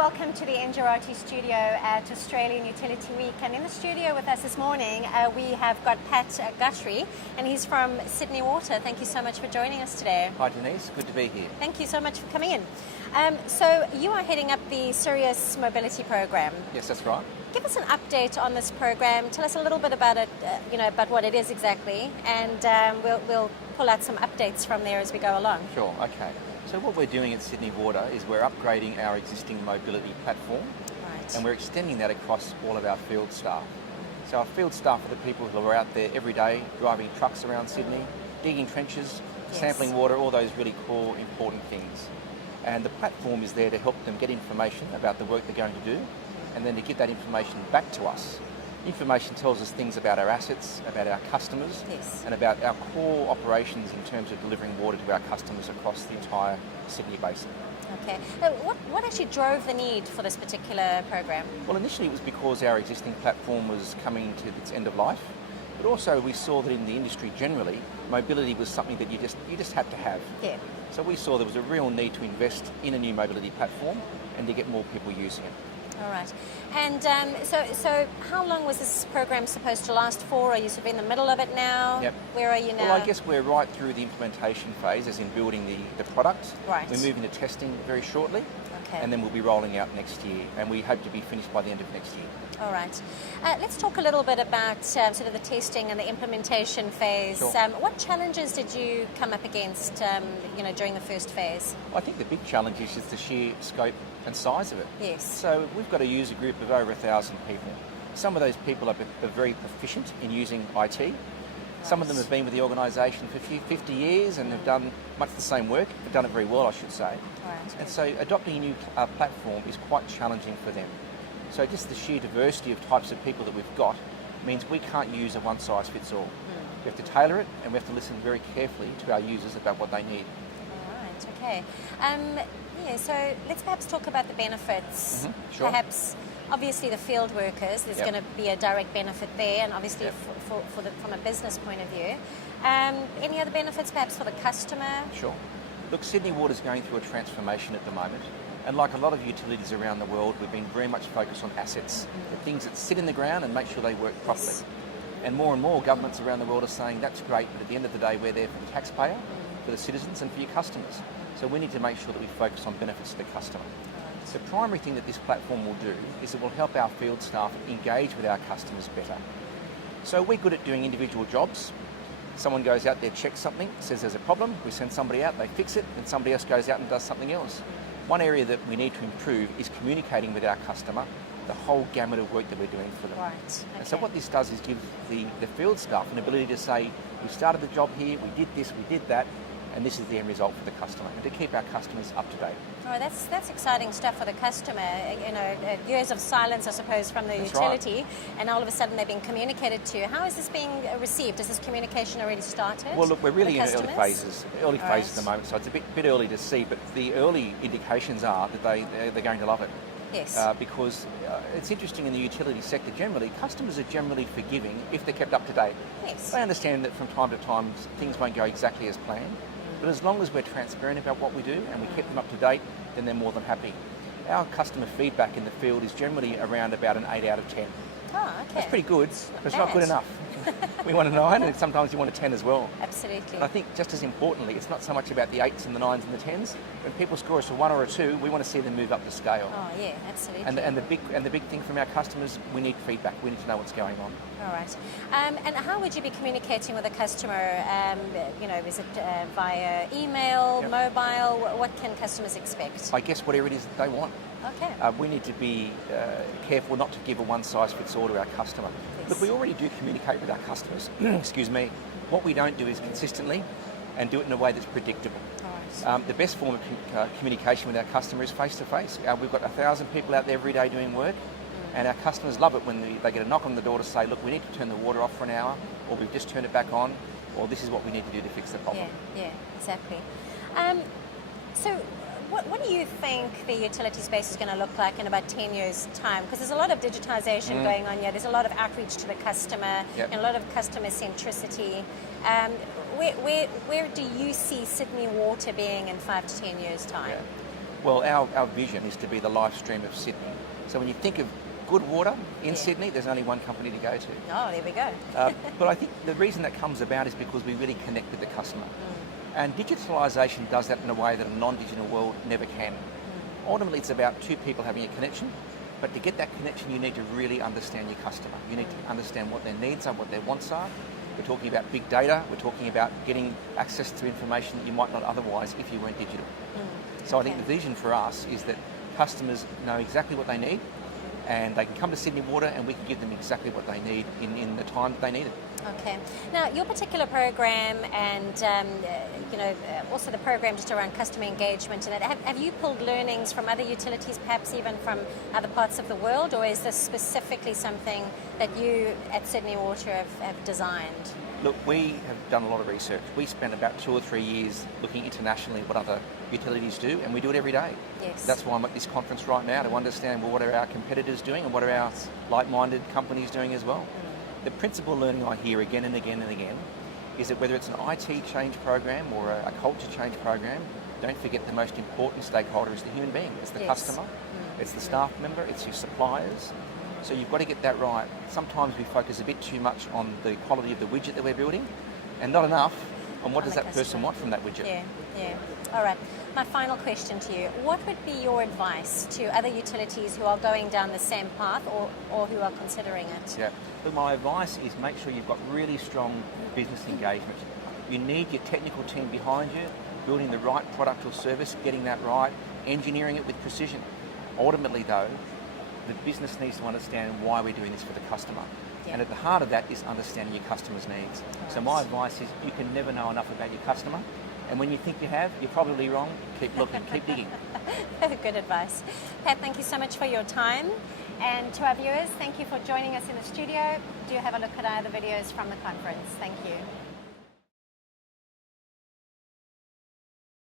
welcome to the NGRT studio at Australian Utility Week. And in the studio with us this morning, we have got Pat Guthrie, and he's from Sydney Water. Thank you so much for joining us today. Hi Denise, good to be here. Thank you so much for coming in. So you are heading up the SIRIUS mobility program. Yes, that's right. Give us an update on this program. Tell us a little bit about it, about what it is exactly, and we'll pull out some updates from there as we go along. Sure, okay. So what we're doing at Sydney Water is we're upgrading our existing mobility platform, Right. and we're extending that across all of our field staff. So our field staff are the people who are out there every day driving trucks around Sydney, digging trenches, Yes. sampling water, all those really core, important things. And the platform is there to help them get information about the work they're going to do, and then to give that information back to us. Information tells us things about our assets, about our customers, Yes. and about our core operations in terms of delivering water to our customers across the entire Sydney Basin. Okay. What actually drove the need for this particular program? Well, initially it was because our existing platform was coming to its end of life, but also we saw that in the industry generally, mobility was something that you just had to have. Yeah. So we saw there was a real need to invest in a new mobility platform and to get more people using it. All right. And so how long was this program supposed to last for? Are you sort of in the middle of it now? Yep. Where are you now? Well, I guess we're right through the implementation phase, as in building the product. Right. We're moving to testing very shortly, Okay. and then we'll be rolling out next year, and we hope to be finished by the end of next year. All right. Let's talk a little bit about sort of the testing and the implementation phase. Sure. What challenges did you come up against, during the first phase? I think the big challenge is just the sheer scope and size of it. Yes. So we've got a user group of over 1,000 people. Some of those people are very proficient in using IT. Some of them have been with the organisation for 50 years and have done much the same work, but done it very well, I should say. Right. And so adopting a new platform is quite challenging for them. So just the sheer diversity of types of people that we've got means we can't use a one-size-fits-all. We have to tailor it, and we have to listen very carefully to our users about what they need. All right. Okay. So let's perhaps talk about the benefits. Sure. Perhaps, obviously, the field workers. There's Yep. going to be a direct benefit there, and obviously Yep. from a business point of view. Any other benefits, perhaps for the customer? Sure. Look, Sydney Water's going through a transformation at the moment, and like a lot of utilities around the world, we've been very much focused on assets, the things that sit in the ground and make sure they work properly. Yes. And more governments around the world are saying that's great, but at the end of the day, we're there for the taxpayer, for the citizens, and for your customers. So we need to make sure that we focus on benefits to the customer. The primary thing that this platform will do is it will help our field staff engage with our customers better. So we're good at doing individual jobs. Someone goes out there, checks something, says there's a problem, we send somebody out, they fix it, and somebody else goes out and does something else. One area that we need to improve is communicating with our customer the whole gamut of work that we're doing for them. Right. Okay. And so what this does is give the field staff an ability to say, we started the job here, we did this, we did that, and this is the end result for the customer, and to keep our customers up to date. Oh, that's exciting stuff for the customer. Years of silence, I suppose, from the That's utility, and all of a sudden they're being communicated to. How is this being received? Has this communication already started? Well, look, we're really in with early customers? phases at the moment, so it's a bit early to see, but the early indications are that they're going to love it. Yes. Because it's interesting in the utility sector generally, customers are generally forgiving if they're kept up to date. Yes. They understand that from time to time things won't go exactly as planned, but as long as we're transparent about what we do and we keep them up to date, then they're more than happy. Our customer feedback in the field is generally around about an 8 out of 10. Oh, okay. That's pretty good, but it's not bad. good enough. We want a 9, and sometimes you want a 10 as well. Absolutely. And I think just as importantly, it's not so much about the 8s and the 9s and the 10s. When people score us a 1 or a 2, we want to see them move up the scale. Oh, yeah, absolutely. And the big thing from our customers, we need feedback. We need to know what's going on. All right. And how would you be communicating with a customer? Is it via email, Yep. mobile? What can customers expect? I guess whatever it is that they want. Okay. We need to be careful not to give a one-size-fits-all to our customer. Yes. Look, we already do communicate with our customers. Excuse me. What we don't do is consistently and do it in a way that's predictable. All right. The best form of communication with our customer is face-to-face. We've got 1,000 people out there every day doing work, and our customers love it when they get a knock on the door to say, look, we need to turn the water off for an hour, or we've just turned it back on, or this is what we need to do to fix the problem. Yeah, exactly. So what do you think the utility space is going to look like in about 10 years' time? Because there's a lot of digitization going on here. There's a lot of outreach to the customer Yep. and a lot of customer centricity. Where do you see Sydney Water being in 5 to 10 years' time? Yeah. Well, our vision is to be the live stream of Sydney. So when you think of good water in Sydney, there's only one company to go to. Oh, there we go. But I think the reason that comes about is because we really connect with the customer. And digitalisation does that in a way that a non-digital world never can. Ultimately, it's about two people having a connection, but to get that connection, you need to really understand your customer. You need to understand what their needs are, what their wants are. We're talking about big data. We're talking about getting access to information that you might not otherwise if you weren't digital. So I think the vision for us is that customers know exactly what they need, and they can come to Sydney Water and we can give them exactly what they need in the time that they need it. Okay. Now, your particular program and, also the program just around customer engagement, and have you pulled learnings from other utilities, perhaps even from other parts of the world, or is this specifically something that you at Sydney Water have designed? Look, we have done a lot of research. We spent about 2 or 3 years looking internationally what other utilities do, and we do it every day. Yes. That's why I'm at this conference right now, to understand, well, what are our competitors doing and what are our like-minded companies doing as well. The principal learning I hear again and again and again is that whether it's an IT change program or a culture change program, don't forget the most important stakeholder is the human being. It's the customer, it's the staff member, it's your suppliers. So you've got to get that right. Sometimes we focus a bit too much on the quality of the widget that we're building and not enough on what does that person want from that widget. Yeah. All right. My final question to you. What would be your advice to other utilities who are going down the same path or who are considering it? Yeah. But my advice is make sure you've got really strong business engagement. You need your technical team behind you, building the right product or service, getting that right, engineering it with precision. Ultimately, though, the business needs to understand why we're doing this for the customer. Yeah. And at the heart of that is understanding your customer's needs. Right. So my advice is you can never know enough about your customer. And when you think you have, you're probably wrong. Keep looking, keep digging. Good advice. Pat, thank you so much for your time. And to our viewers, thank you for joining us in the studio. Do have a look at our other videos from the conference. Thank you.